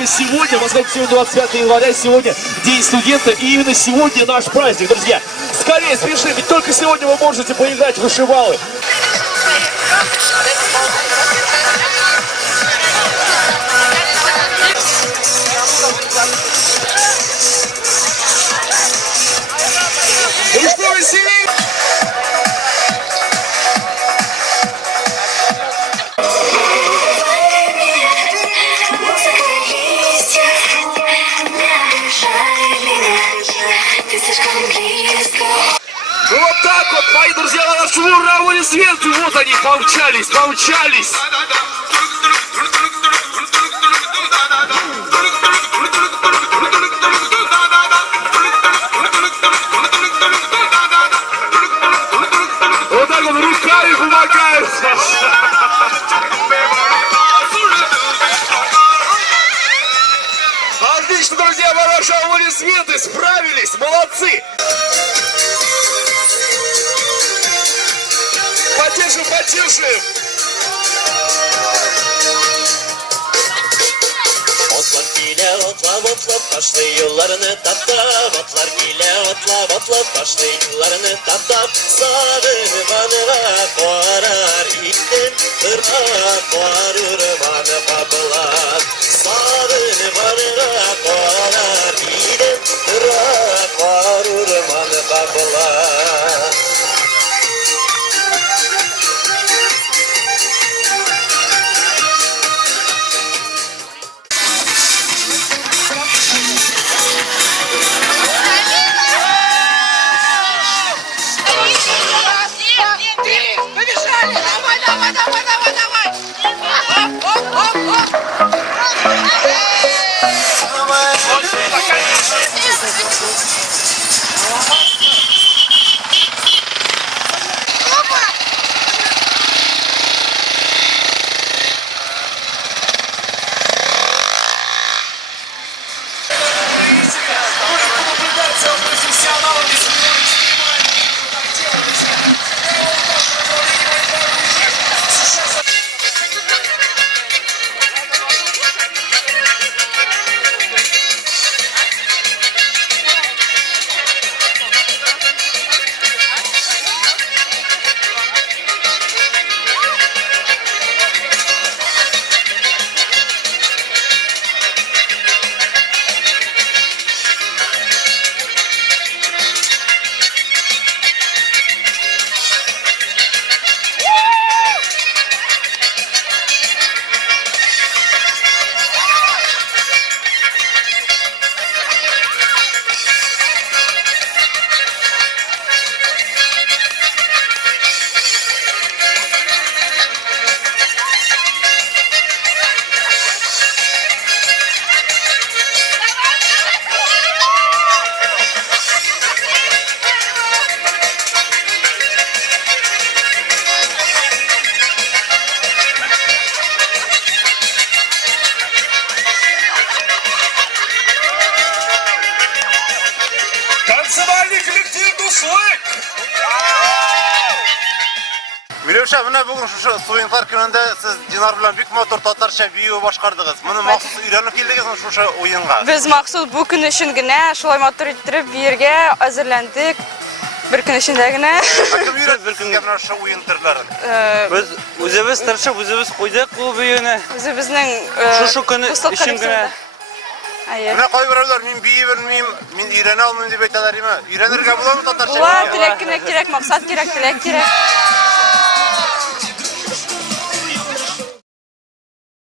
только сегодня, поскольку сегодня 25 января, сегодня День студента, и именно сегодня наш праздник, друзья. Скорее спешим, ведь только сегодня вы можете поиграть в вышивалы. Ну что, веселей? Вот так вот, мои друзья, на нашу уровне сверху, вот они, помчались, помчались. Вот так вот руками помогают. Отлично, друзья, мы наши аплодисменты, справились, молодцы. Поддержим, поддержим! Otlar gile otlab otlab taşlı yollarını taptap Otlar gile otlab otlab taşlı yollarını taptap Sarı manıra korar itten Kırma korur manı kapılar Sarı manıra korar itten Kırma korur manı kapılar Танцевальный коллектив «Душлык». Милеуша, мына бүгін шушы студентлар күнінде сіз Динар белән бик матур татарча бию башкардыгыз. Моны махсус өйрәнеп килдегезме шушы уенга? Без махсус бу көн өчен генә шулай матур иттереп биергә әзерләндек. Бер көн эчендә генә. Кем өйрәтте сезгә менә шушы уен төрләрен? Biz үзебез тырышып, үзебез куйдык бу бүйене. Үзебезнең Шушы көн өчен генә. Менә кайберәүләр мин бии белмим, мин өйрәнә алмыйм дип әйтәләр име? Өйрәнергә буламы татарча? Була, теләк кенә кирәк, максат кирәк, теләк кирәк.